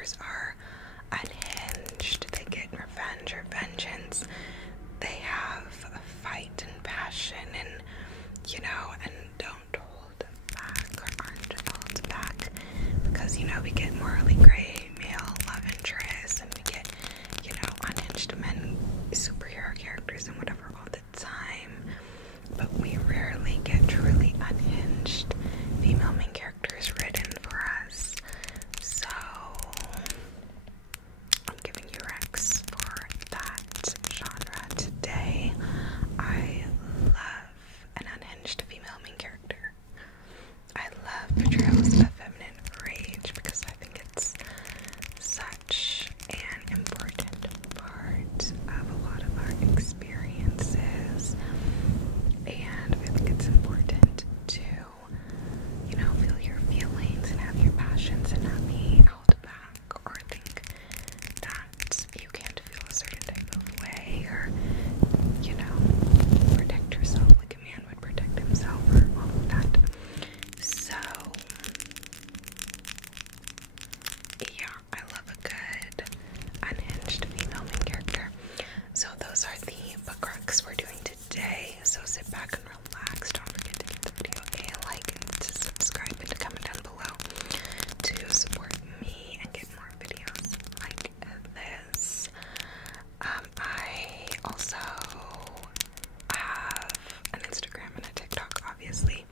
characters are unhinged. They get revenge or vengeance. They have a fight and passion and, and don't hold back or aren't held back because, we get morally gray male love interests and we get, unhinged men, superhero characters and whatever all the time. But we rarely get truly unhinged female main characters written for us. So I'm giving you Rex for that genre today. I love an unhinged female main character. I love portrayals of feminine rage because I think it's such an important part of a lot of our experiences, and I think it's important to, feel your feelings and have your passions and not be held back or think that you can't feel a certain type of way or, protect yourself like a man would protect himself or all of that. So, yeah, I love a good unhinged female main character. So those are the book recs we're doing today. So sit back and relax. Don't forget to give the video a like and to subscribe and to comment down below to support me and get more videos like this. I also have an Instagram and a TikTok, obviously,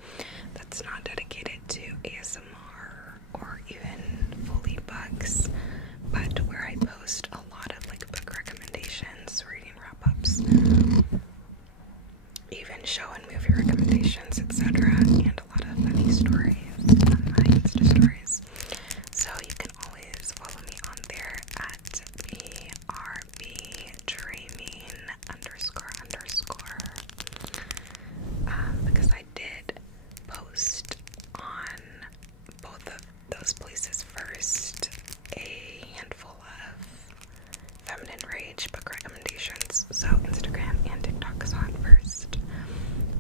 that's not dedicated to ASMR or even fully books, but where I post a lot of book recommendations, reading wrap-ups, even show and movie recommendations, etc., and a lot of funny stories on my Insta stories. So you can always follow me on there at BRBDreaming__, because I did post on both of those places first a handful of feminine rage book recommendations. So Instagram and TikTok is on first,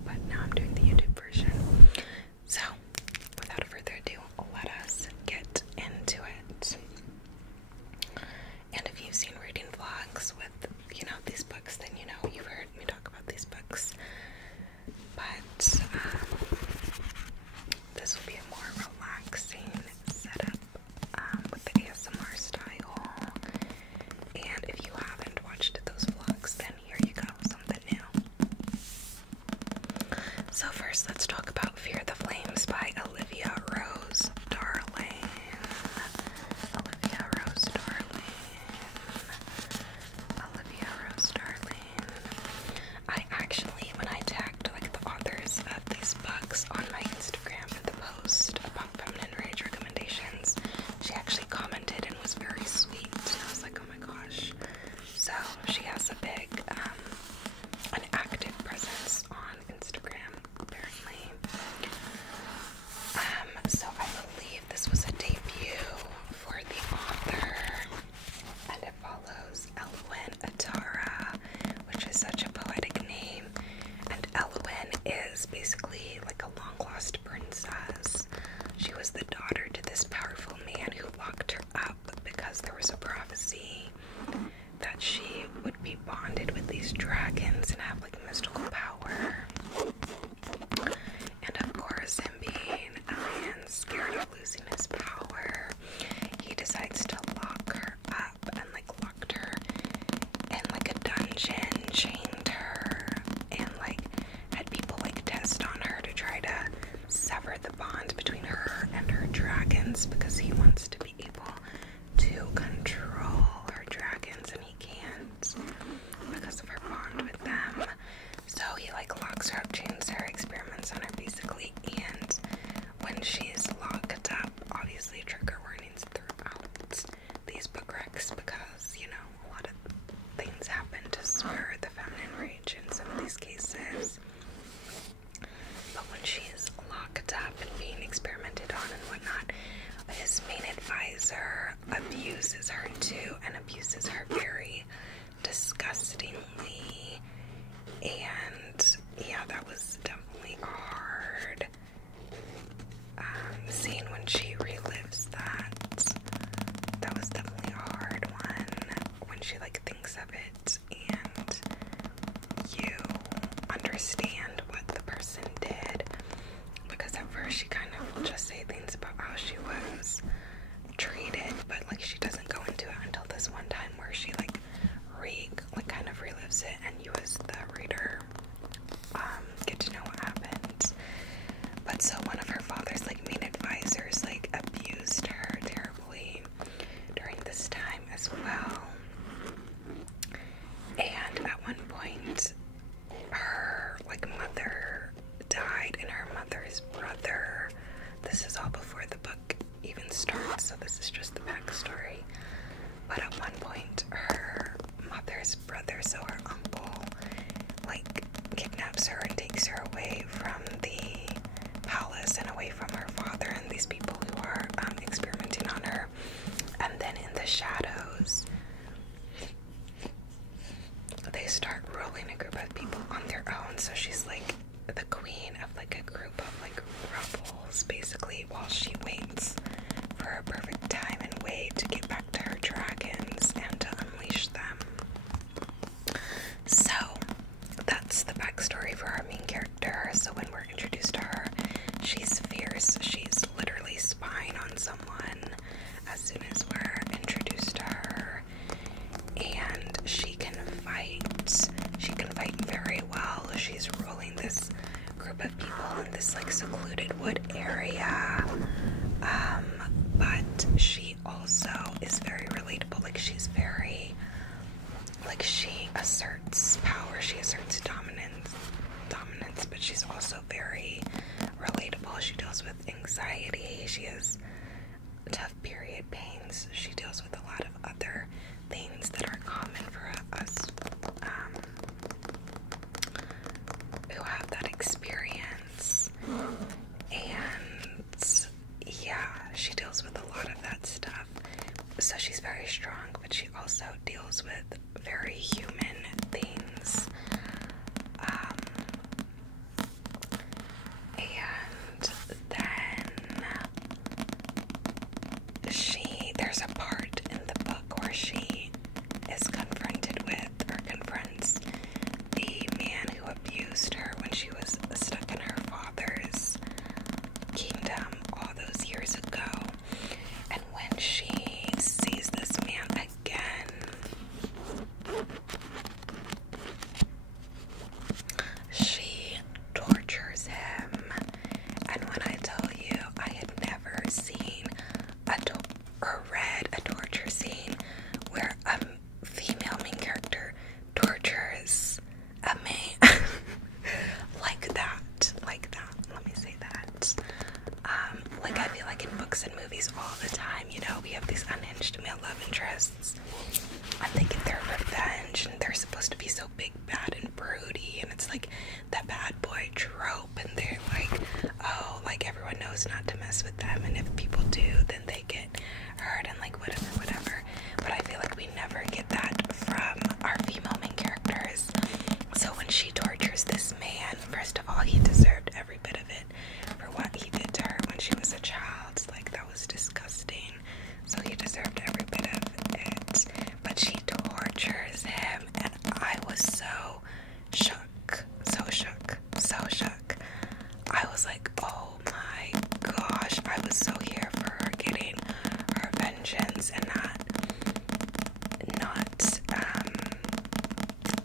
but now I'm doing the YouTube version. So without further ado, let us get into it. And if you've seen reading vlogs with, these books, then you've heard me talk about these books. But this will be a more relaxing setup with the ASMR style. And if you haven't watched those vlogs, then here you go, something new. So first, let's talk about Fear the Flames by Olivia Rose Darling. Olivia Rose Darling. Olivia Rose Darling. I actually, when I tagged the authors of these books on my Instagram in the post about feminine rage recommendations, she actually commented and was very sweet. And I was like, oh my gosh. So she has a big, an active presence on Instagram, apparently. So I believe this was a debut for the author, and it follows Elowen Atara, which is such a poetic name. And Elowen is basically like a long-lost princess. She was the daughter to this powerful man who locked her up because there was a prophecy that she would be bonded with these dragons and have mystical power. And of course, him being a man scared of losing his power, he decides to lock her up and locked her in a dungeon, chained her, and had people test on her to try to sever the bond between her and her dragons because he wants to be able to control her dragons and he can't because of her bond with them. So he locks her up, chains her, experiments on her basically, and when she's locked up, obviously trigger warnings throughout these book recs because, a lot of things happen to spur the feminine rage in some of these cases. But when she's locked up and being experimented on and whatnot, his main advisor abuses her too, and abuses her very disgustingly. And yeah, that was definitely a hard scene when she relives that. That was definitely understand what the person did, because at first she kind of will just say things about how she was treated, but like she doesn't go into it until this one time where she like kind of relives it, and you as the reader get to know what happened. But so one of her father's like main advisors like abused her terribly during this time as well. And at one point her like mother died, and her mother's brother, this is all before the book even starts, so this is just the backstory, but at one point her mother's brother, so her uncle, like kidnaps her and takes her away from the palace and away from her father and these people who are experimenting on her. And then in the shadows they start ruling a group of people on their own, so she's like the queen of like a group of like rebels basically, while she waits for a perfect time and way to get back to her dragons and to unleash them. So that's the backstory for our main character. So when we're introduced to her, she's fierce. She's literally spying on someone as soon as we're introduced to her, and she can fight. She can fight very well. She's ruling this group of people in this like secluded wood area, but she also is very relatable. Like she's very, like she asserts power, she asserts dominance, but she's also very relatable. She deals with anxiety, she has tough period pains, she deals with a lot of other things that are common for us who have that experience. And yeah, she deals with a lot of that stuff. So she's very strong, but she also deals with very human things. And then there's a part in the book where she is confronted with, or confronts, the man who abused her when she was stuck in her father's kingdom all those years ago. And when she sees this man again, she tortures him. And when I tell you, I had never seen or read a torture scene where a female main character tortures a man like that. Let me say that. Like I feel like in books and movies all the time, you know, we have these unhinged male love interests, and they get their revenge, and they're supposed to be so big, bad, and broody, and it's like the bad boy trope, and they're like, oh, like everyone knows not to mess with them, and if people do, then they get hurt, and like whatever. But I feel like we never get that from our female main characters. So when she tortures this man, first of all, he deserved every bit of it for what he did to her when she was a child. Like, that was disgusting. So he deserved every bit of it. But she tortures him, and I was so shook. I was like, oh my gosh, I was so here for her getting her vengeance, and not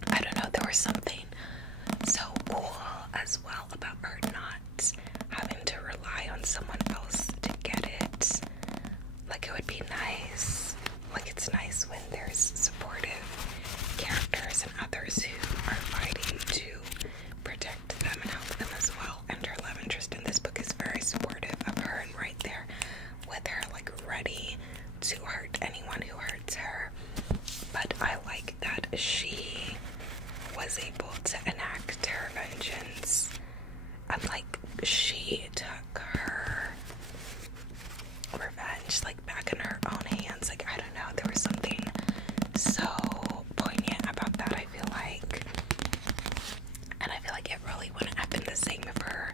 I don't know, there was something so cool as well about her not having to rely on someone else to get it. Like, it would be nice, like it's nice when there's supportive characters and others who are fighting to protect them and help them as well. And her love interest in this book is very supportive of her and right there with her, like ready to hurt anyone who hurts her. But I like that she was able to enact her vengeance, and like she took her revenge like back in her own hands. Like, I don't know, there was something so poignant about that, I feel like. And I feel like it really wouldn't have been the same if her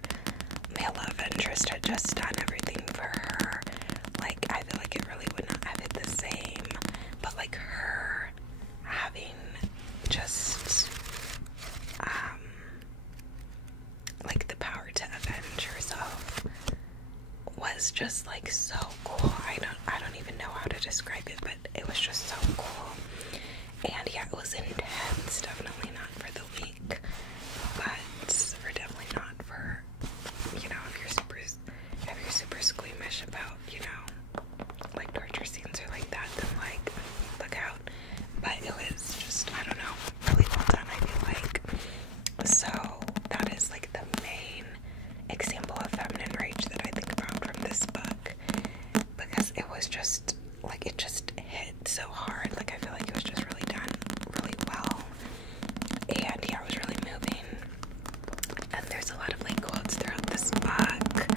male love interest had just done everything for her. Like, I feel like it really would not have hit the same. But like her having just was just like so cool. I don't even know how to describe it, but it was just so cool. And yeah, it was intense. Definitely not for the weak, or definitely not for, you know, if you're super squeamish about, you know, like torture scenes or like that, then like look out. But it was just, I don't know, really well done, I feel like. So that is like the main example of feminine rage that I think about from this book, because it was just like, it just hit so hard. Like I feel like it was just really done really well, and yeah, it was really moving. And there's a lot of like quotes throughout this book,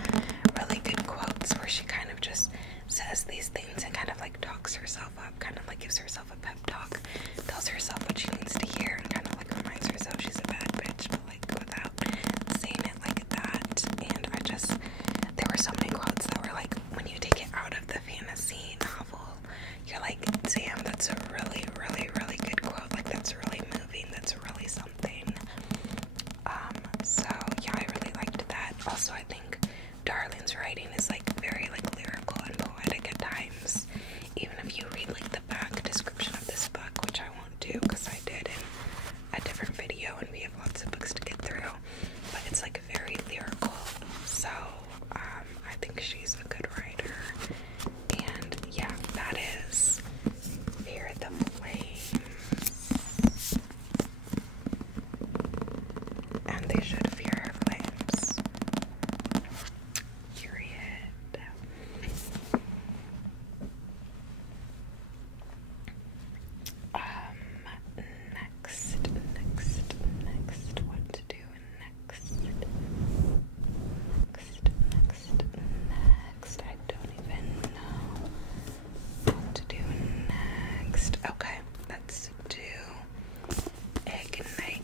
really good quotes where she kind of just says these things and kind of like talks herself up, kind of like gives herself a pep talk, tells herself what she needs to hear, and kind of like reminds herself she's a bad bitch, but like without saying it like that. And there were so many quotes that were like, when you take it out of the fantasy novel, you're like, damn, that's a really, really, really good quote. Like, that's really moving. That's really something. So yeah, I really liked that. Also, I think Darlene's writing is like very like lyrical and poetic at times. Even if you read like the back description of this book, which I won't do because I did in a different video and we have lots of books to get through, but it's like very lyrical. So I think she's a good writer. And yeah, that is Fear the Flames. And they should fear her flames. Period. Next, what to do next? Next, I don't even know what to do next. Okay, let's do Ignite Me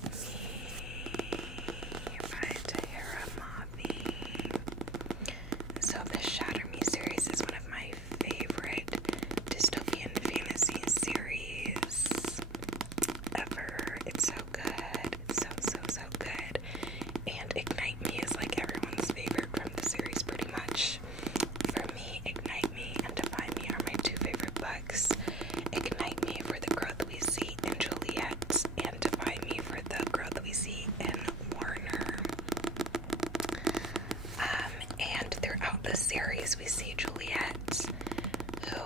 by Tahira Mavi. So the Shatter Me series is one of my favorite dystopian fantasy series ever. It's so good. It's so good. And Ignite Me is like everyone's favorite from the series pretty much. For me, Ignite Me and Define Me are my two favorite books. Ignite Me for the growth we see in Juliette, and Define Me for the growth we see in Warner. And throughout the series we see Juliette, who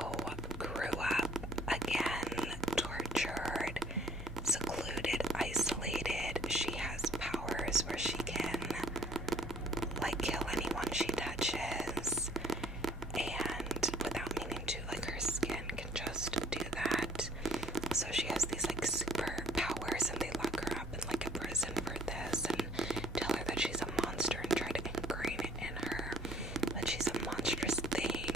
grew up again, tortured, secluded, isolated. She has powers where she can like kill anyone she touches, and without meaning to, like her skin can just do that. So she has these like super powers, and they lock her up in like a prison for this and tell her that she's a monster and try to ingrain it in her, that she's a monstrous thing,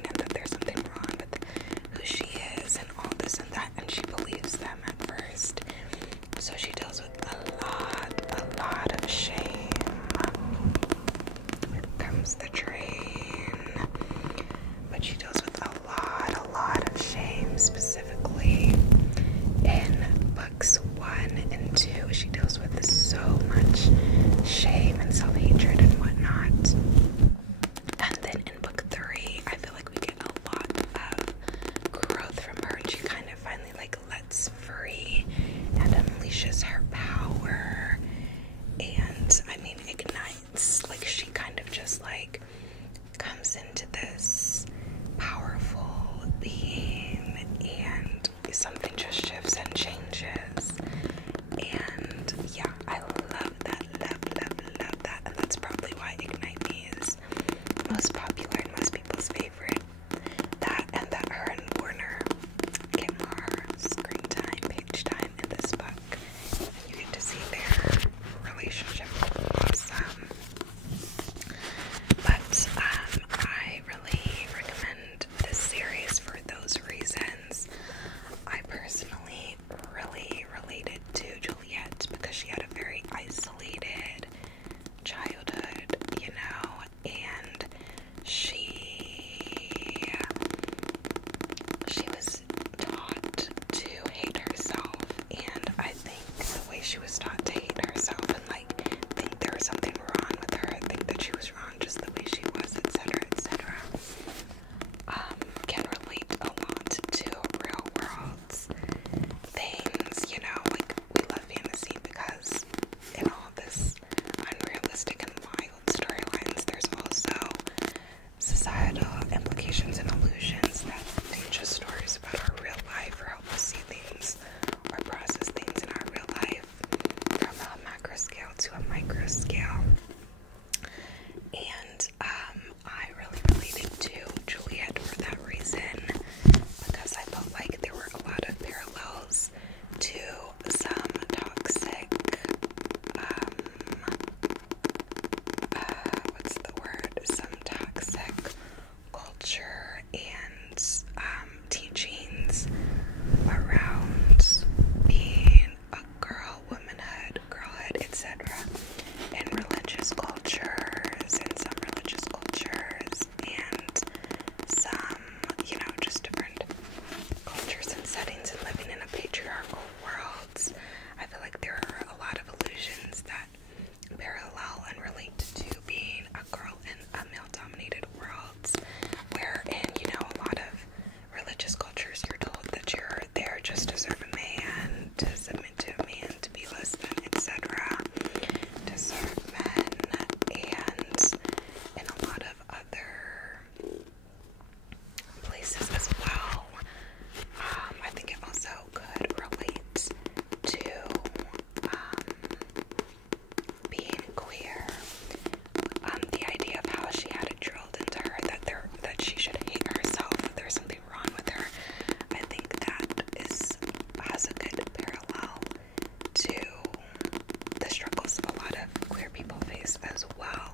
well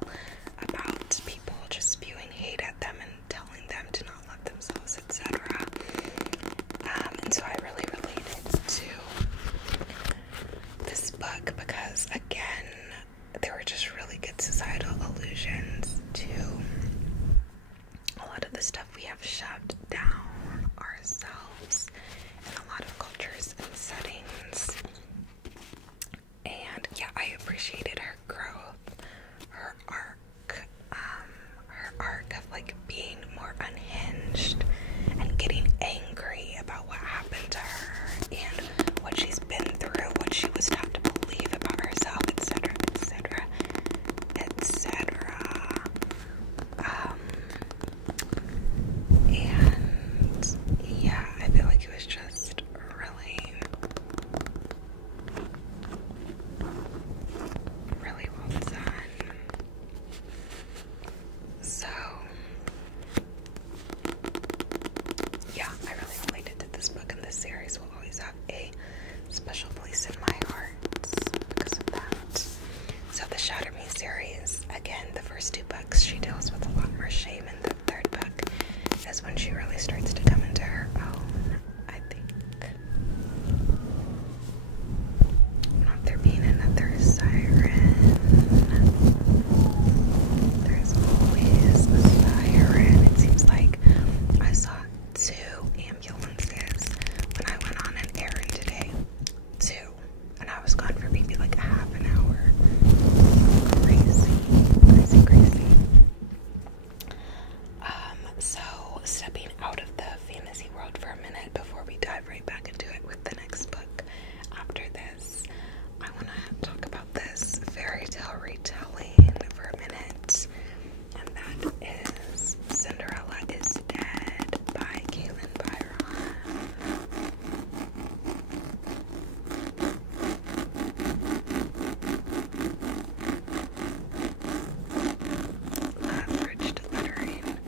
about people just spewing hate at them and telling them to not love themselves, etc. And so I really related to this book because, again, there were just really good societal allusions to a lot of the stuff we have shoved down ourselves in a lot of cultures and settings. And yeah, I appreciated her growth, her arc of like being more unhinged and getting angry about what happened to her and what she's been through, what she was taught to believe about herself, etc., etc., etc. And yeah, I feel like it was just really, really well done. So yeah, I really related to this book, and this series will always have a special place in my heart because of that. So the Shatter Me series, again, the first 2 books, she deals with a lot more shame, and the 3rd book is when she really starts to come into her own, I think. Not there being another siren. There's always a siren. It seems like I saw 2 ambulances when I went on an errand today. 2. And I was gone for maybe like half an hour. Crazy. So stepping out of the fantasy world for a minute before we dive right back into it with the next book after this, I want to talk about this fairy tale retelling for a minute, and that is Cinderella is Dead by Kaylin Byron. Leveraged lettering.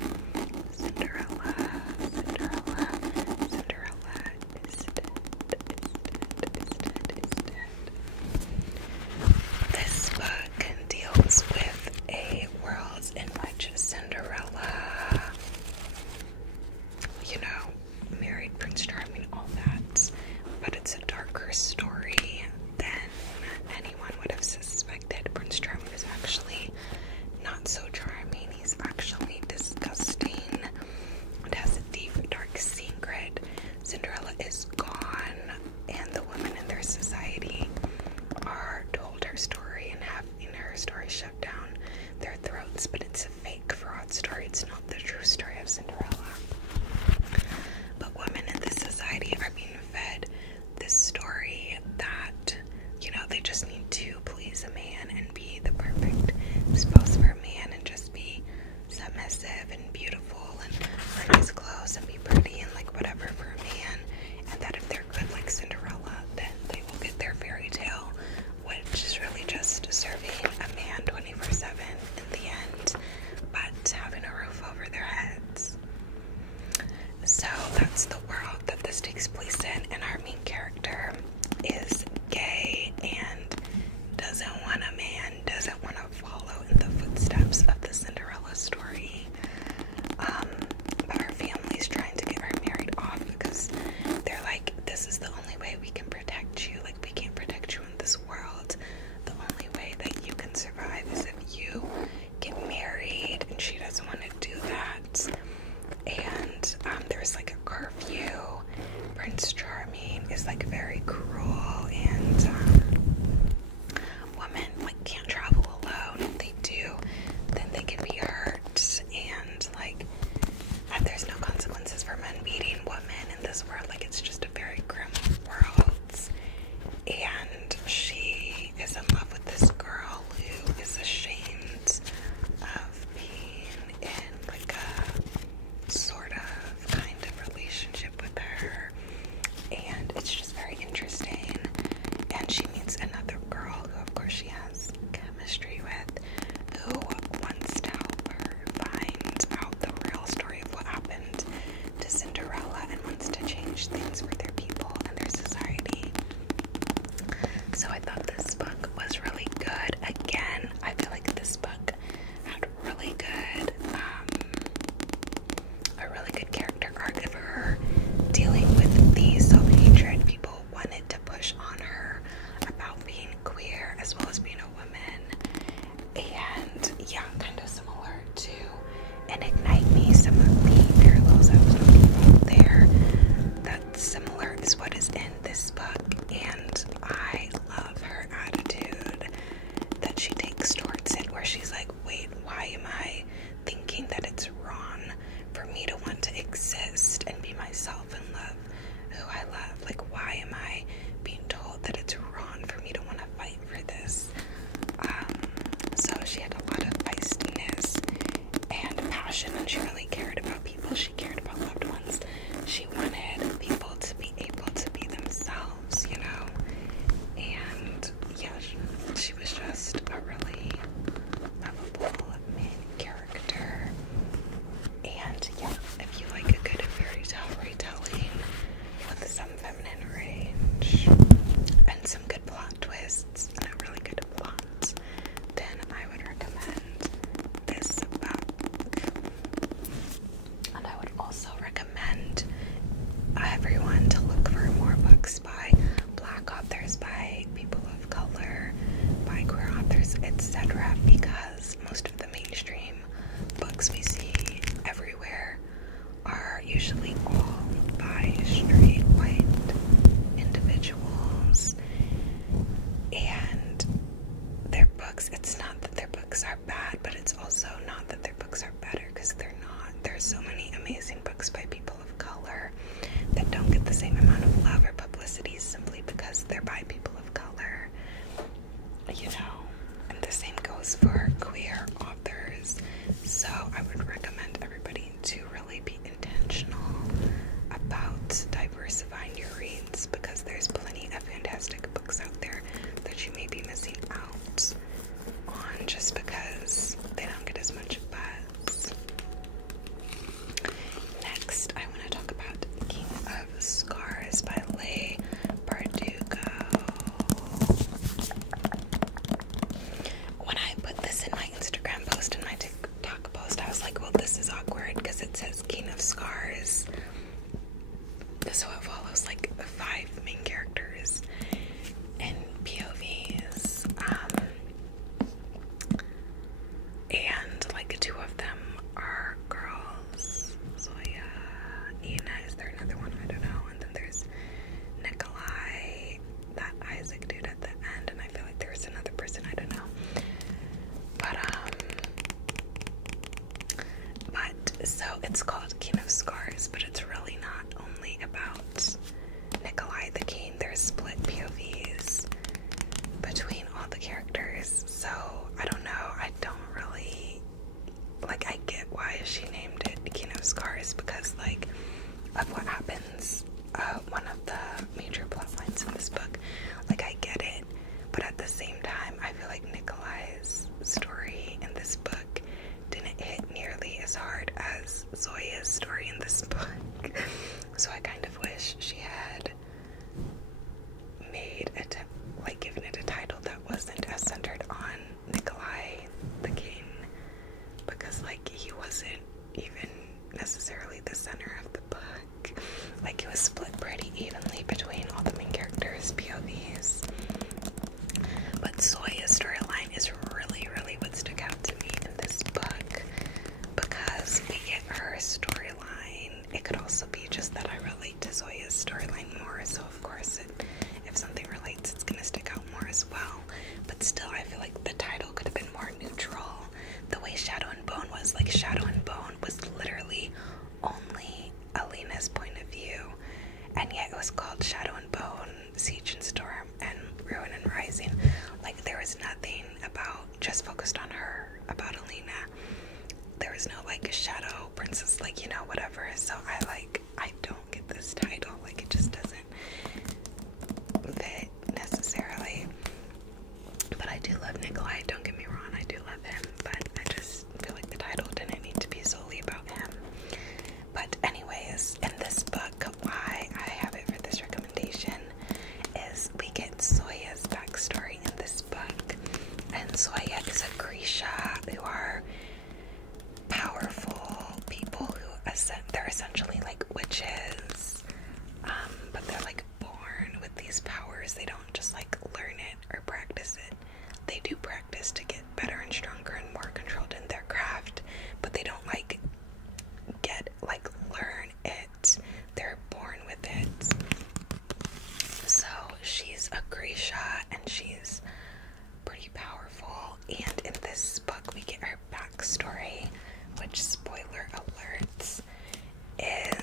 Cinderella is dead. This book deals with a world in which Cinderella, married Prince Charming, all that, but it's a darker story than anyone would have suspected. Prince Charming is actually not so charming. He's actually disgusting and has a deep, dark secret. Cinderella is gone, and the women in their society are told her story and having her story shoved down their throats, but it's a fake fraud story. It's not the true story of Cinderella. But women in this society are being fed this story that, they just need to please a man and be the perfect spouse for a man and just be submissive and beautiful and wear nice clothes and be pretty and like whatever for a man, and that if they're good like Cinderella, then they will get their fairy tale, which is really just serving a man 24/7 in the end, but having a roof over exist and be myself and love who I love. Like, why am I being told that it's wrong for me to want to fight for this? So she had a lot of feistiness and passion, and she really cared about people. She cared about loved ones. She wanted people to be able to be themselves, you know? And yeah, she was just a really lovable main character. And yeah, if you like a good fairy tale retelling with some feminine range and some good plot twists and a really good plot, then I would recommend this book. And I would also recommend everyone to look for more books by Black authors, by people of color, by queer authors, etc., because most of the mainstream books we see everywhere are usually all by straight white individuals. And their books, it's not that their books are bad, but it's also not that their books are better, because they're not. There's so many amazing books by people of color that don't get the same amount of love or publicity simply because they're by people of color, you know. And the same goes for queer authors. So I would recommend everybody to really be intentional about diversifying your reads, because there's plenty of fantastic books out there that you may be missing out on just because they don't get as much buzz. Next, I want to talk about King of Scars by Leigh Bardugo. When I put this in my Instagram post and my TikTok post, I was like, well, this is awkward because it says King of Scars. So it follows like 5 main characters and POVs. And like 2 of them are girls. Zoya, Nina, is there another one? I don't know. And then there's Nikolai, that Isaac dude at the end, and I feel like there's another person, I don't know. But so it's called King of Scars, but it's really not only about Nikolai the King. There's split POVs between all the characters, so I don't know. I don't really, like, I get why she named it King of Scars, because, like, of what happens, one of the major plot lines in this book, like, I get it, but at the same time, I feel like Nikolai's story in this book didn't hit nearly as hard as Zoya's story in this book. So I kind of wish she had made it, like, given it a title that wasn't as centered on Nikolai the King, because, like, he wasn't even necessarily the center of the book. Like, it was split pretty evenly between all the main characters' POVs. But Zoya's storyline is really, really what stuck out to me in this book, because we get her storyline. It could also be just that I relate to Zoya's storyline more, so of course if something relates, it's gonna stick out more as well. But still, I feel like the title could have been more neutral. The way Shadow and Bone was, like, Shadow and Bone was literally only Alina's point of view, and yet it was called Shadow and Bone, Siege and Storm, and Ruin and Rising. Like, there was nothing about, just focused on her, about Alina. There was no, like, Shadow Princess, like, you know, whatever. So I don't get this title. Like, it just doesn't fit necessarily. But I do love Nikolai, don't get me wrong, I do love him, but I just feel like the title didn't need to be solely about him. But anyways, in this book, why I have it for this recommendation is we get Zoya's backstory in this book. And Zoya is a Grisha, who are powerful people who they're essentially like witches, but they're like born with these powers. They don't just like learn it or practice it. They do practice to get better and stronger and more controlled in their craft, but they don't like learn it. They're born with it. So she's a Grisha and she's pretty powerful, and in this book we get her backstory, which, spoiler alerts, is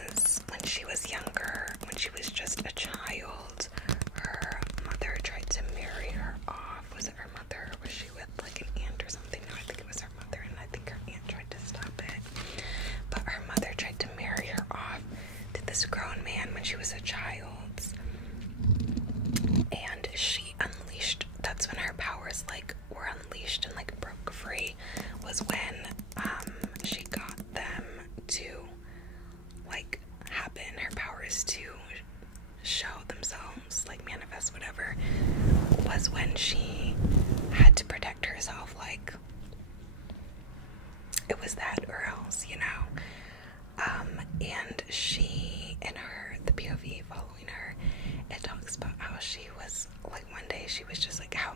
was when she got them to like happen, her powers to show themselves, like manifest, whatever, was when she had to protect herself. Like, it was that or else, you know. And she, in her, the POV following her, it talks about how she was, like, one day she was just like, how,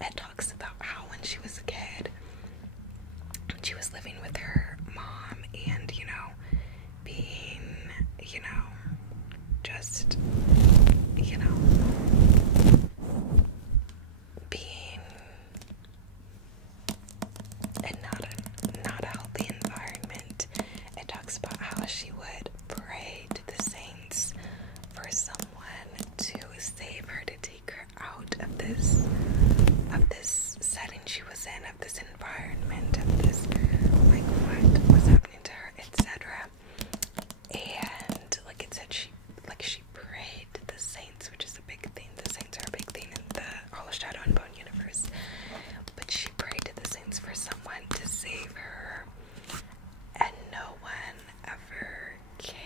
it talks about how when she was a kid, she was living with her mom and, you know, being, you know, just, you know, being in not a healthy environment. It talks about how she would pray to the saints for someone to save her, to take her out of this setting she was in, of this environment, of this, like, what was happening to her, etc. And like it said, she prayed to the saints, which is a big thing. The saints are a big thing in the Hollow Shadow and Bone universe. But she prayed to the saints for someone to save her, and no one ever came.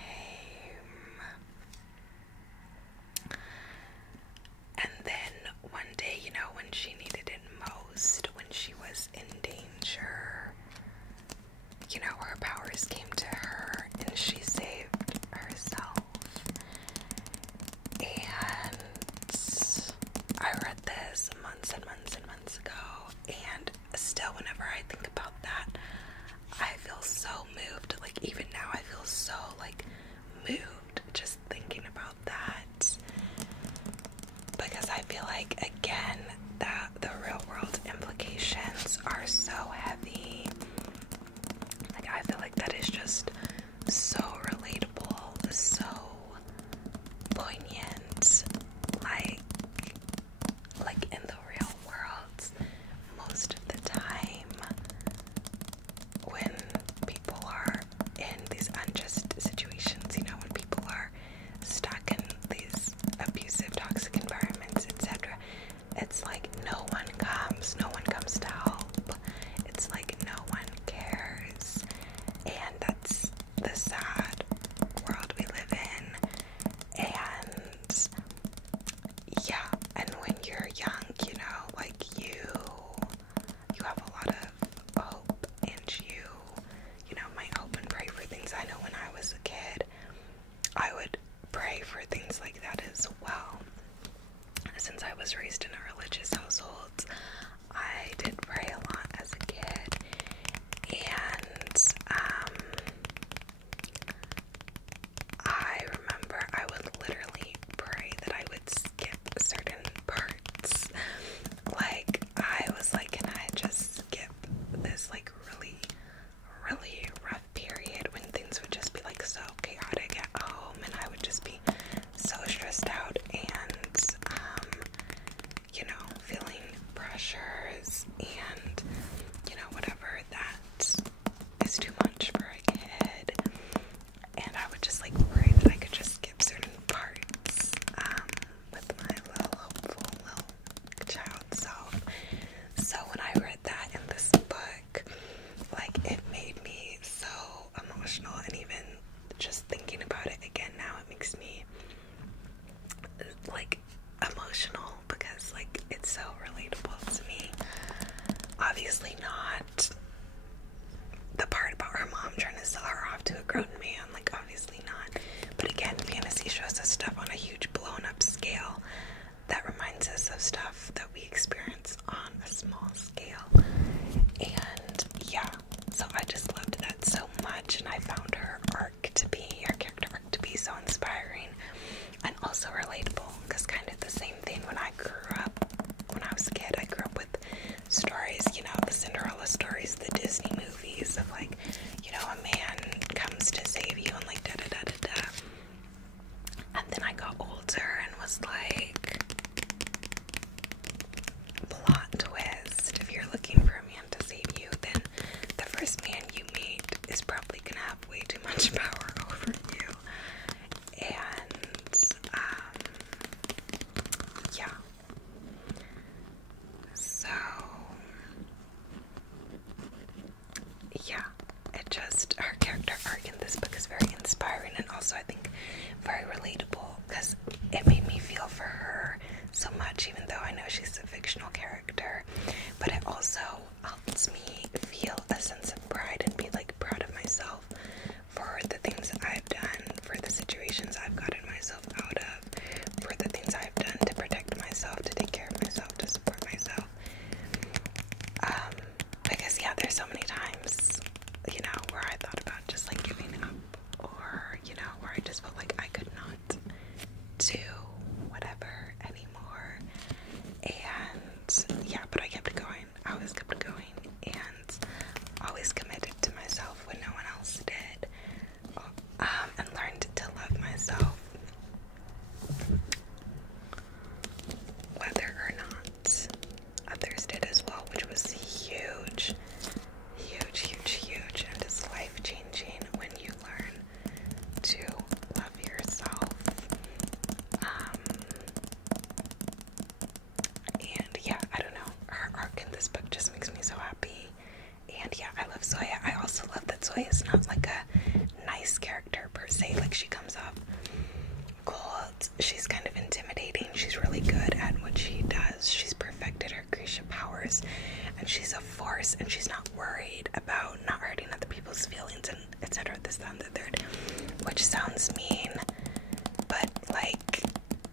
And then one day, you know, when she needed it most, when she was in danger, you know, her powers came to her and she saved herself. And I read this months and months and months ago, and still whenever I think about that, I feel so moved. Like, even now I feel so, like, moved just thinking about that, because I feel like, again, that the real world implications are so heavy. Like, I feel like that is just so relatable, so poignant. Like in the real world, most of the time, when people are in these unjust situations, you know, when people are stuck in these abusive, toxic environments, etc., it's like no one comes to help. It's like no one cares. And that's the sad world we live in. And yeah, and when you're young, you know, like you have a lot of hope, and you know, might hope and pray for things. I know when I was a kid, I would pray for things like that as well. Since I was raised in a religious household, I did pray a lot as a kid, and I remember I would literally pray that I would skip certain parts. Like, I was like, can I just skip this, like, really, really rough period when things would just be, like, so chaotic at home, and I would just be so stressed out, and you know, feeling pressures, and, you know, whatever that is too much for a kid. And I would just, like, pray that I could just skip certain parts, with my little hopeful little child self. So when I read that in this book, like, it made me there's so many times, you know, where I thought about just like giving up, or, you know, where I just felt like I could not do whatever anymore. And yeah, but I kept going. I always kept going, and always committed to myself when no one else did, and learned to love myself, whether or not others did as well, which was huge, huge, huge, huge, and it's life-changing when you learn to love yourself. And yeah, I don't know, her arc in this book just makes me so happy. And yeah, I love Zoya. I also love that Zoya is not like a nice character per se. Like, she comes up cold, she's kind of intimidating, she's really good at what she does, she's perfected her Grisha powers, and she's a force, and she's not worried about not hurting other people's feelings, and etc. This, that, and the third, which sounds mean, but like,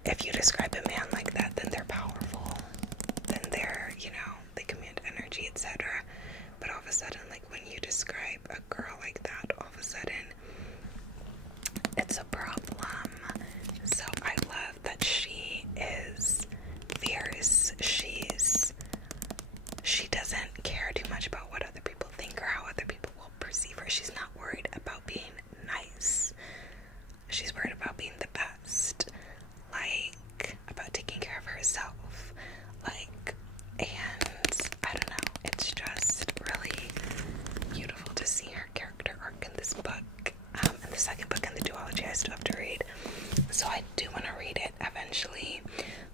if you describe a man like that, then they're powerful, then they're, you know, they command energy, etc. But all of a sudden, like, when you describe a girl like that, all of a sudden it's a problem. So I love that she is fierce. She doesn't care too much about what other people think or how other people will perceive her. She's not worried about being nice. She's worried about being the best. Like, about taking care of herself. Like, and I don't know, it's just really beautiful to see her character arc in this book. And the second book in the duology I still have to read, so I do want to read it eventually.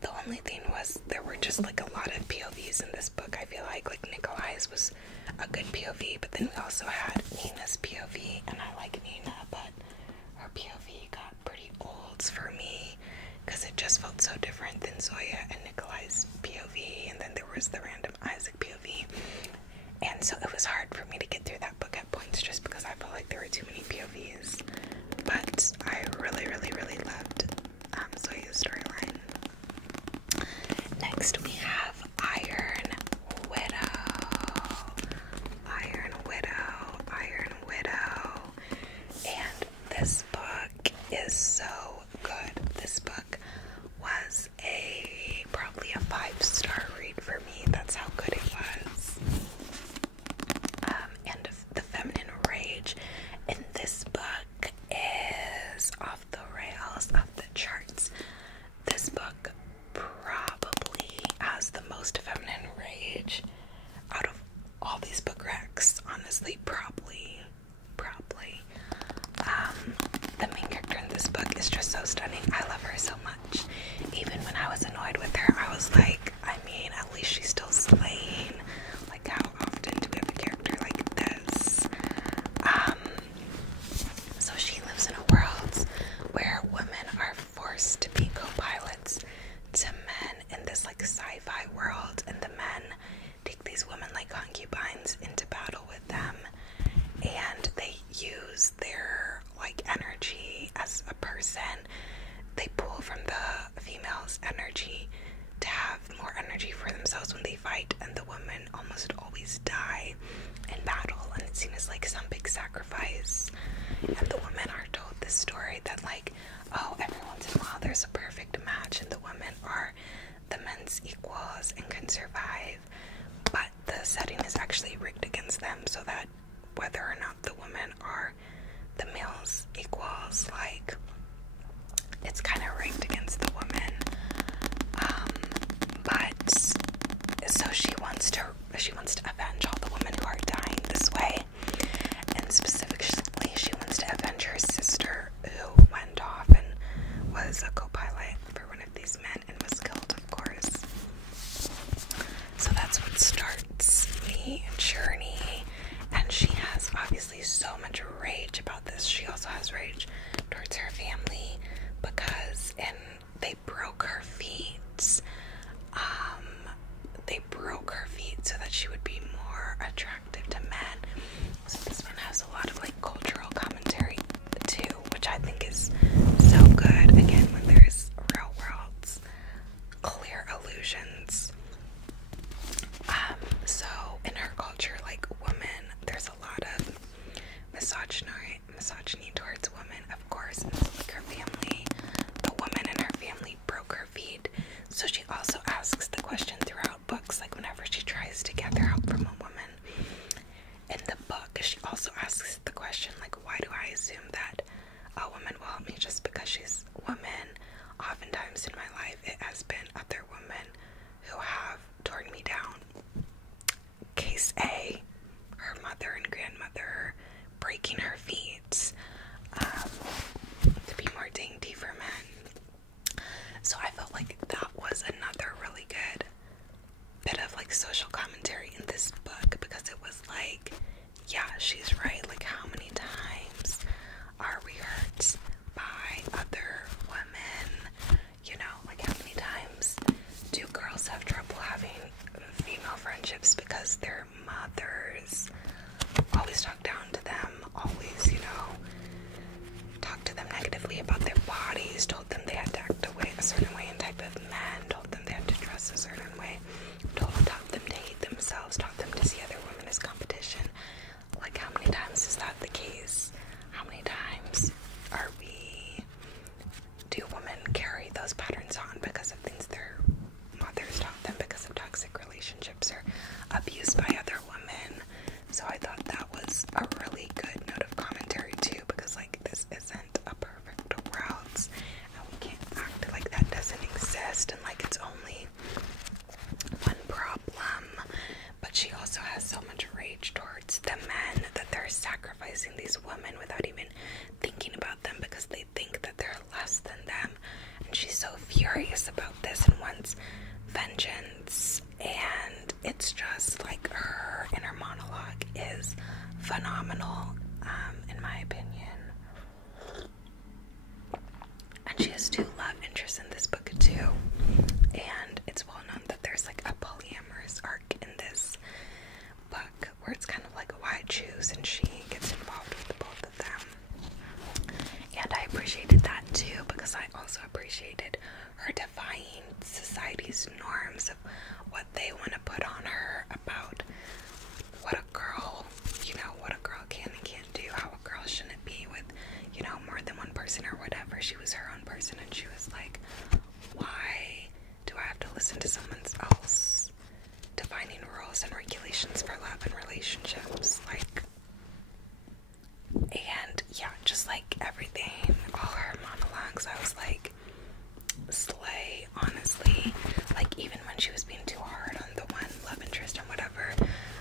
The only thing was, there were just like a lot of POVs in this book. I feel like Nikolai's was a good POV, but then we also had Nina's POV, and I like Nina, but her POV got pretty old for me, because it just felt so different than Zoya and Nikolai's POV, and then there was the random Isaac POV, and so it was hard for me to get through that book at points, just because I felt like there were too many POVs. But I really, really, really loved Zoya's storyline. Next we have Iron Widow. Iron Widow, Iron Widow. And this book is so good. This book was probably a 5-star read for me. That's how good it was. And the feminine rage in this book is off the rails, off the charts. This book probably has the most feminine rage out of all these book recs, honestly. Probably. The main character in this book is just so stunning. I love her so much. Even when I was annoyed with her, I was like, I mean, at least she's still slaying. Like, how often do we have a character like this? So she lives in a world where women are forced to be co-pilots to men in this like sci-fi world, and the men take these women like concubines into battle with them, and they use their like energy as a person. They pull from the female's energy to have more energy for themselves when they fight, and the women almost always die in battle, and it's seen as like some big sacrifice. And the women are told this story that like, oh, every once in a while there's a perfect match, and the women are the men's equals and can survive, but the setting is actually rigged against them, so that whether or not the women are the male's equals, like, it's kind of rigged against the women. But so she wants to avenge all the women who are dying this way, and specifically she wants to avenge her sister, who went off and was a co-pilot for one of these men and was killed, of course. So that's what starts the journey, and she has obviously so much rage about this. She also has rage towards her family because they broke her feet. They broke her feet so that she would be more attractive to men. So this one has a lot of like cultural commentary too, which I think is so good. Again, when there's real worlds, clear illusions. So in her culture, like, women misogyny towards women, of course. And so, like, her family, the woman in her family broke her feet. So she also asks the question throughout books, like whenever she tries to gather help from a woman. In the book, she also asks the question, like, why do I assume that a woman will help me just because she's a woman? Oftentimes in my life, it has been other women who have torn me down. Case A, her mother and grandmother breaking her feet to be more dainty for men. So I felt like that was another really good bit of like social commentary in this book, because it was like, yeah, she's right. Like, how many times are we hurt by other women? You know, like, how many times do girls have trouble having female friendships because their mothers always talk down to them, always, you know, talk to them negatively about their bodies, told them they had to act a certain way in type of men, told them they had to dress a certain way, taught them to hate themselves, taught them to see other women as competition. Like, how many times is that the case? How many times do women carry those patterns on because of things their mothers taught them, because of toxic relationships or abuse by other women? So I thought that was a really good note of commentary too, because like, this isn't a perfect world, and we can't act like that doesn't exist and like it's only one problem. But she also has so much rage towards the men that they're sacrificing these women without even thinking about them, because they think that they're less than them. And she's so furious about this and wants vengeance. And it's just like, her inner monologue is phenomenal, in my opinion. And she has two love interests in this book too. And it's well known that there's like a polyamorous arc in this book where it's kind of like a why choose, and she gets involved with both of them. And I appreciated that too, because I also appreciated her defying society's norms of what they want to put on her about what a girl, you know, what a girl can and can't do, how a girl shouldn't be with, you know, more than one person or whatever. She was her own person, and she was like, why do I have to listen to someone else defining rules and regulations for love and relationships? Like, and yeah, just like everything, all her monologues, I was like, slay, honestly. Like, even when she was being too hard on the one love interest or whatever,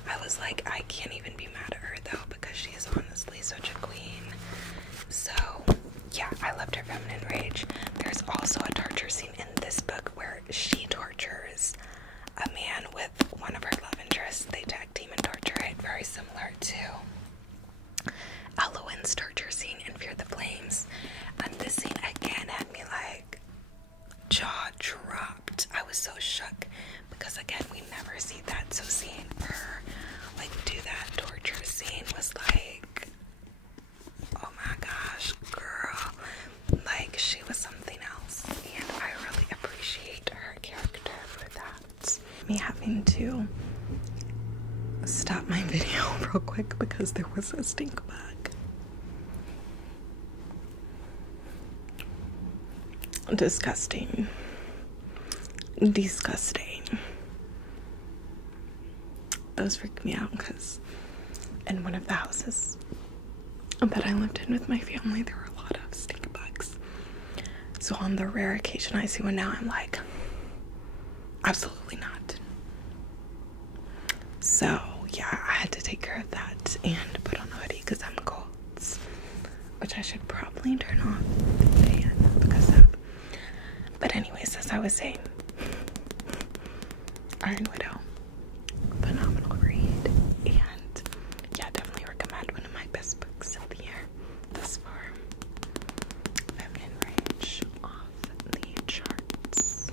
I was like, I can't even be mad at her though, because she is honestly such a queen. So yeah, I loved her feminine rage. There's also a torture scene in this book where she tortures a man with one of her love interests. They tag team and torture it, very similar to Elowen's torture scene in Fear the Flames. And this scene again had me like jaw dropped. I was so shook, because again, we never see that. So seeing her like do that torture scene was like, oh my gosh, girl, like, she was something else. And I really appreciate her character for that. Me having to stop my video real quick because there was a stink bug. Disgusting. Disgusting. Those freaked me out, because in one of the houses that I lived in with my family, there were a lot of stink bugs. So on the rare occasion I see one now, I'm like, absolutely not. So yeah, I had to take care of that and put on a hoodie because I'm cold, which I should probably turn off the fan because of. But anyways, as I was saying, Iron Widow, phenomenal read, and yeah, definitely recommend. One of my best books of the year thus far. Feminine Rage off the charts.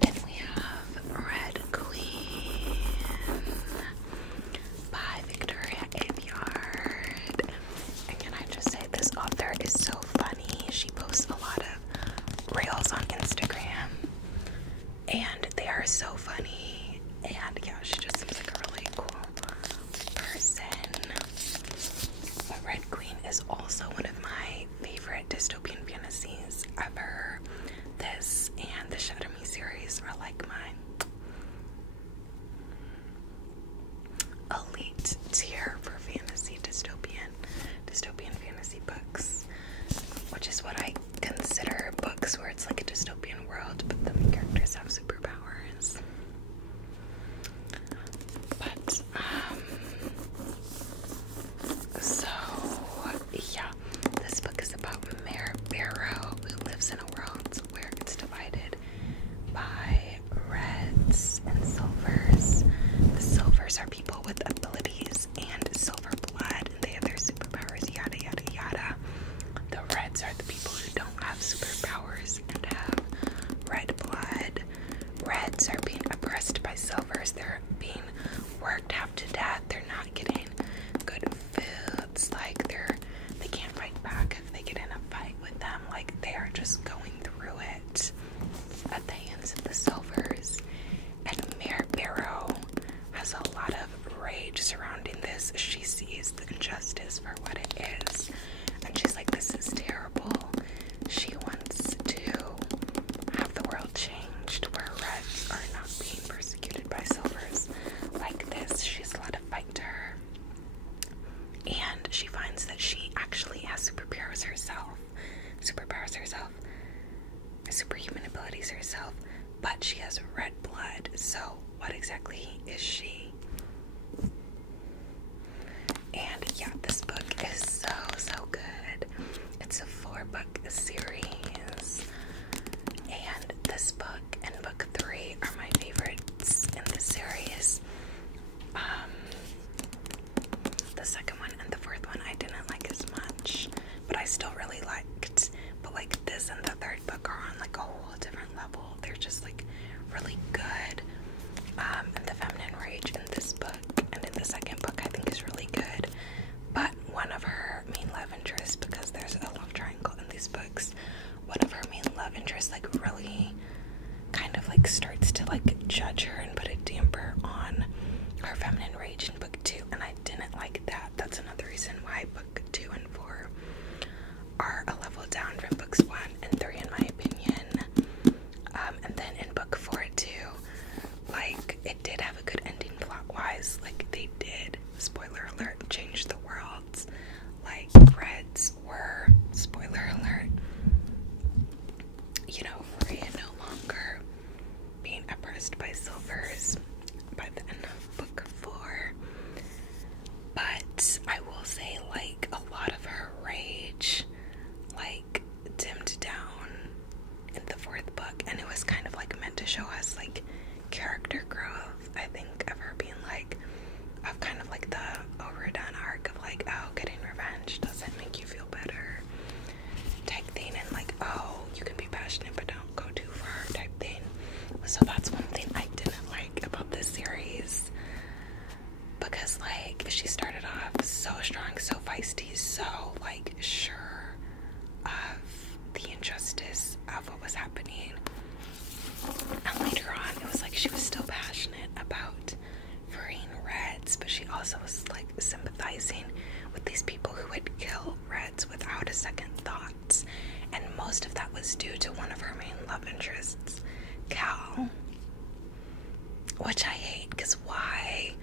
Then we have Red Queen by Victoria Aveyard. And can I just say, this author is so funny. She posts a lot of reels on Instagram, and they are so funny. And yeah, she just seems like a really cool because she sees the injustice for what it is. And she's like, this is terrible. She wants to have the world changed where reds are not being persecuted by silvers like this. She's allowed to fight to her. And she finds that she actually has superpowers herself, superhuman abilities herself, but she has red blood. So what exactly is she? And yeah, this book is so good. It's a 4-book series, and this book and book 3 are my favorites in the series. The second one and the fourth one I didn't like as much, but I still really liked. But like this and the third book are on like a whole different level. They're just like really good. And the feminine rage in this book and in the second book I think is really good. But one of her main love interests, because there's a love triangle in these books, one of her main love interests like really kind of like starts to like judge her and put a damper on her feminine rage in book 2, and I didn't like that. That's another reason why book 2 and 4 are a level down from books 1 and 3 in my opinion. And then in book 4 too, like it did have a good ending plot wise. Like they did, spoiler alert, change the worlds. Like reds were, spoiler alert, you know, free and no longer being oppressed by silvers by the end of book 4. But I will say, like, a lot of her rage like dimmed down in the 4th book, and it was kind of like meant to show us like character growth, I think, of her being like, of kind of like the overdone arc of like, oh, getting revenge doesn't make you feel better type thing, and like, oh, you can be passionate but don't go too far type thing. So that's one thing I didn't like about this series, because like she started off so strong, so feisty, so like sure of the injustice of what was happening, and later on it was like she was still passionate about freeing reds, but she also was like sympathizing with these people who would kill reds without a second thought, and most of that was due to one of her main love interests, Cal, which I hate, because why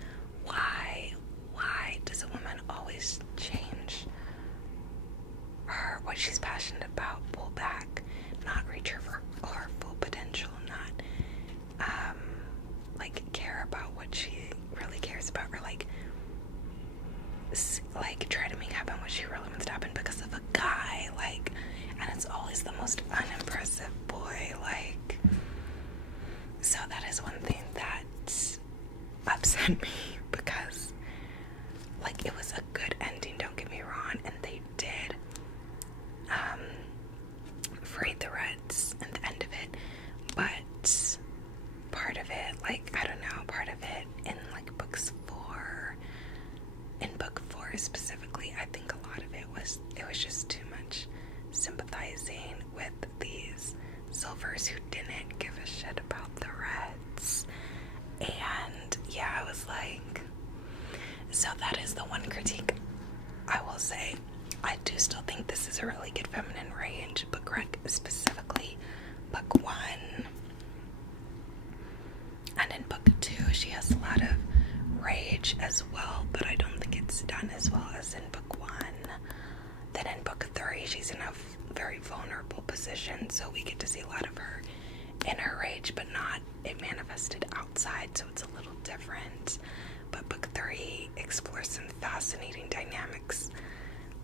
does a woman always change what she's passionate about, pull back, not reach her full potential, not like care about what she really cares about, or like try to make happen what she really wants to happen because of a guy, like, and it's always the most unimpressive boy, like. So that is one thing that upset me, because like it was a good ending, don't get me wrong, and they did free the reds at the end of it, but part of it, like, I don't know, part of it in like book 4 specifically, I think a lot of it was just too much sympathizing with these silvers who didn't give a shit about the reds. And yeah, I was like, so that is the one critique I will say. I do still think this is a really good feminine rage, but specifically book 1. And in book 2, she has a lot of rage as well, but I don't think it's done as well as in book 1. Then in book 3, she's in a very vulnerable position, so we get to see a lot of her in her rage, but not it manifested outside, so it's a little different. But book 3 explores some fascinating dynamics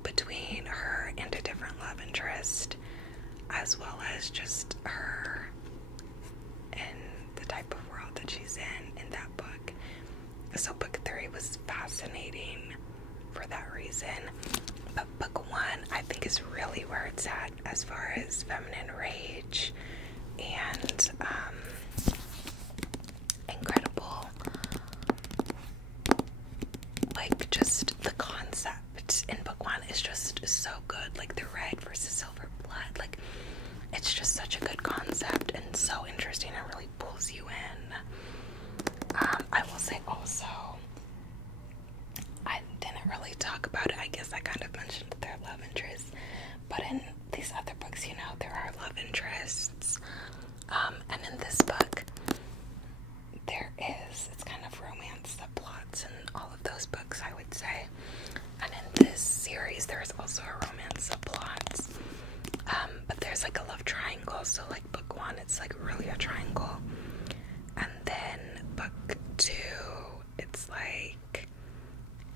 between her and a different love interest, as well as just her and the type of world that she's in that book. So book 3 was fascinating for that reason. But book 1, I think, is really where it's at as far as feminine rage and incredible, like, just the concept in book 1 is just so good. Like the red versus silver blood, like, it's just such a good concept and so interesting and really pulls you in. I will say also, I kind of mentioned their love interests, but in these other books, you know, there are love interests. And in this book, it's kind of romance subplots in all of those books, I would say. And in this series, there's also a romance subplot. But there's like a love triangle, so like book 1, it's like really a triangle. And then book 2, it's like,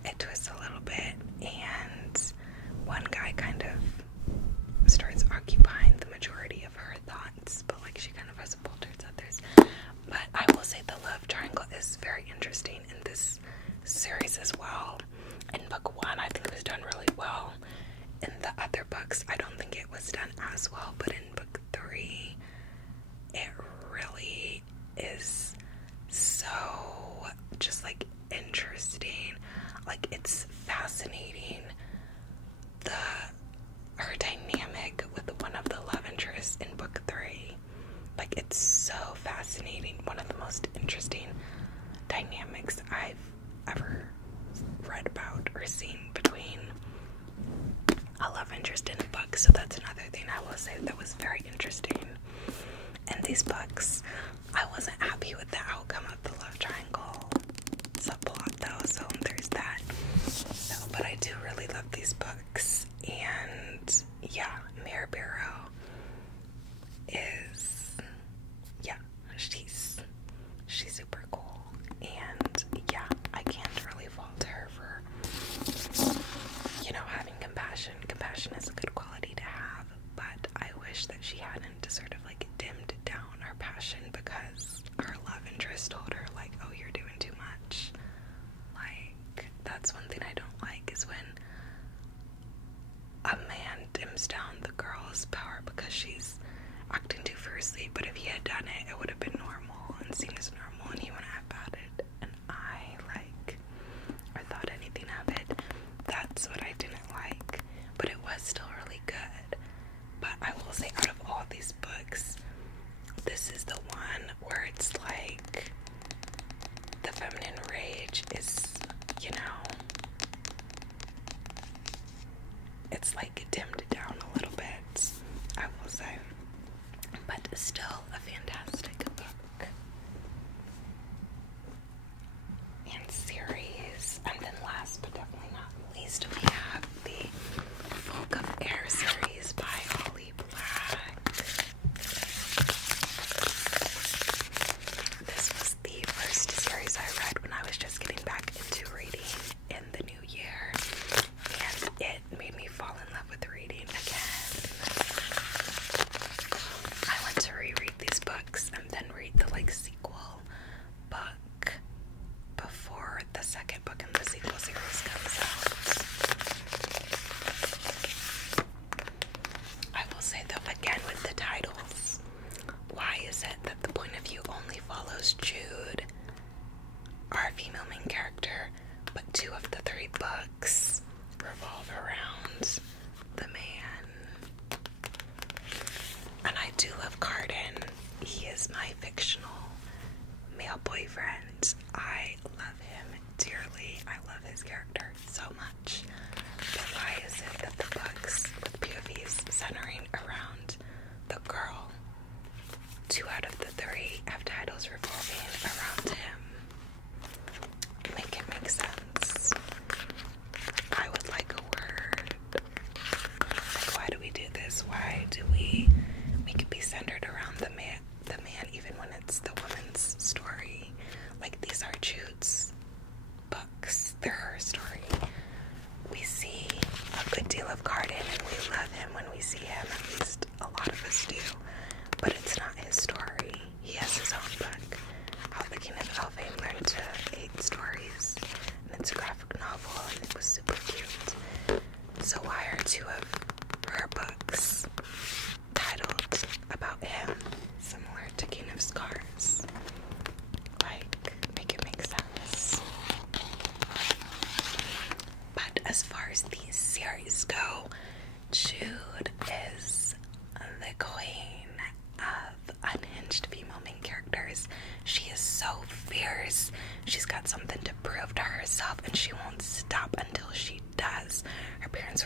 it twists a little bit, and one guy kind of starts occupying the majority of her thoughts, but like she kind of has a pull towards others. But I will say the love triangle is very interesting in this series as well. In book 1, I think it was done really well. In the other books, I don't think it was done as well, but in book 3, it really is so just like interesting. Like, it's fascinating, her dynamic with one of the love interests in book 3. Like, it's so fascinating. One of the most interesting dynamics I've ever read about or seen between a love interest in a book. So that's another thing I will say that was very interesting in these books. I wasn't happy with the outcome of the love triangle subplot though, so there's that. So, but I do really love these books, and yeah, Mare Barrow is, yeah, she's super cool, and yeah, I can't really fault her for, you know, having compassion. Compassion is a good quality to have, but I wish that she hadn't sort of like dimmed down her passion because her love interest told her like, oh, you're doing too much. Like, that's one thing I don't like, is when a man dims down the girl's power because she's acting too fiercely. But if he had done it, it would have been normal and seen as normal, and he wouldn't have batted an eye, like, or thought anything of it. That's what I didn't like, but it was still really good. But I will say, out of all these books, this is the one where it's like the feminine rage is, you know, it's like dimmed down a little bit, I will say, but still a fantastic book and series. And then last but definitely not least, we have the Folk of Air series by Holly Black. This was the first series I read when I was just getting back into reading in the new year, and it made me fall in love with reading again. I went to reread these books and then read the like sequel book before the second book in the sequel series comes out. I will say though, again with the titles, why is it that the point of view only follows Jude, our female main character, but 2 of the 3 books revolve around the man? And I do love Carden. He is my fictional male boyfriend. I love him dearly. I love his character so much. But why is it that the books with POVs centering around the girl, 2 out of the 3 have titles revolving around him? Make it make sense. I would like a word. Like, why do we do this? Why do we make it be centered around the man even when it's the woman's story? Like, these are Jude's books. They're her story. We see a good deal of Carden, and we love him when we see him. At least a lot of us do. But it's not his story. He has his own book, How the King of Elfame Learned to Hate Stories. And it's a graphic novel, and it was super cute. So why are 2 of her books titled about him, similar to King of Scars? Like, make it make sense. But as far as these series go, Jude is the queen of unhinged female main characters. She is so fierce. She's got something to prove to herself, and she won't stop until she does. Her parents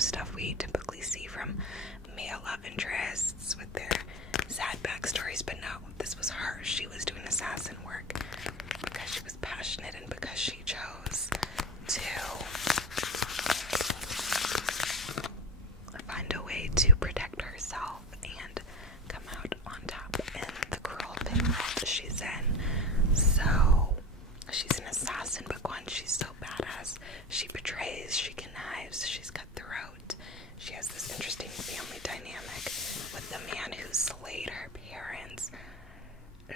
stuff we typically see from male love interests with their sad backstories, but no, this was her. She was doing assassin work because she was passionate and because she chose to find a way to protect herself and come out on top in the cruel pit world she's in. So she's an assassin, but one, she's so badass. She betrays, she connives, she's cutthroat. She has this interesting family dynamic with the man who slayed her parents.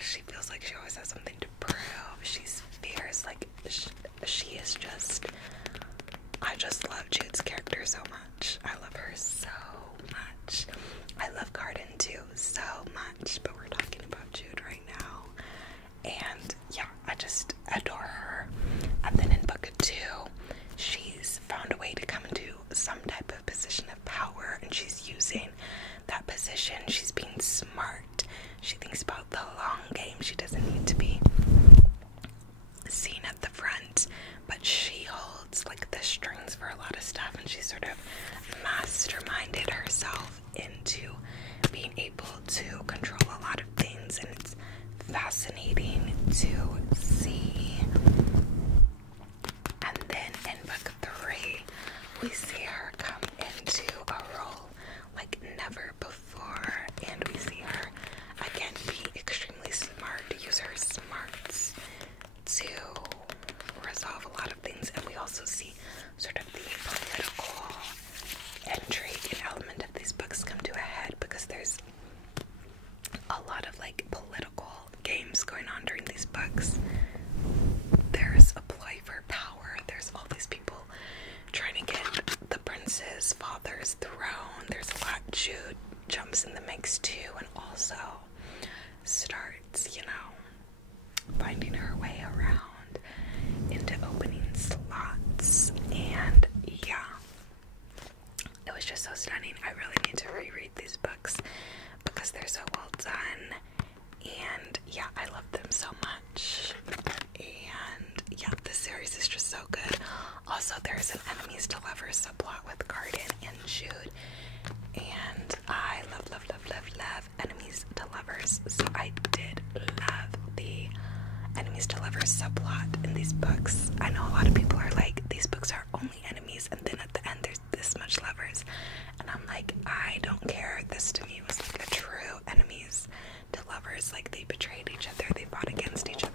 She feels like she always has something to prove. She's fierce, like she is just, I just love Jude's character so much. I love her so much. I love Garden too so much, but we're talking about Jude right now. And yeah, I just adore her. And then in book 2, she's found a way to come into some type of position of power, and she's using that position. She's being smart. She thinks about the long game. She doesn't need to be seen at the front, but she holds like the strings for a lot of stuff, and she sort of masterminded herself into being able to control a lot of things, and it's fascinating to see. And then in book 3, we see her come into a role like never before, and we see her again be extremely smart, use her smarts to resolve a lot of things. And we also see sort of the political intrigue and element of these books come to a head, because there's a lot of like political games going on during these books. There's a ploy for power. There's all these people trying to get the prince's father's throne. There's a lot. Jude jumps in the mix too, and also starts, finding her way around into opening slots. And yeah, it was just so stunning. I really need to reread these books because they're so well done. And yeah, I love them so much. And yeah, this series is just so good. Also, there's an enemies to lovers subplot with Garden and Jude, and I love enemies to lovers. So I did love the enemies to lovers subplot in these books. I know a lot of people are like, these books are only enemies, and then at the end there's this much lovers, and I'm like, I don't care. This to me was like a true enemies to lovers. Like, they betrayed each other, they fought against each other,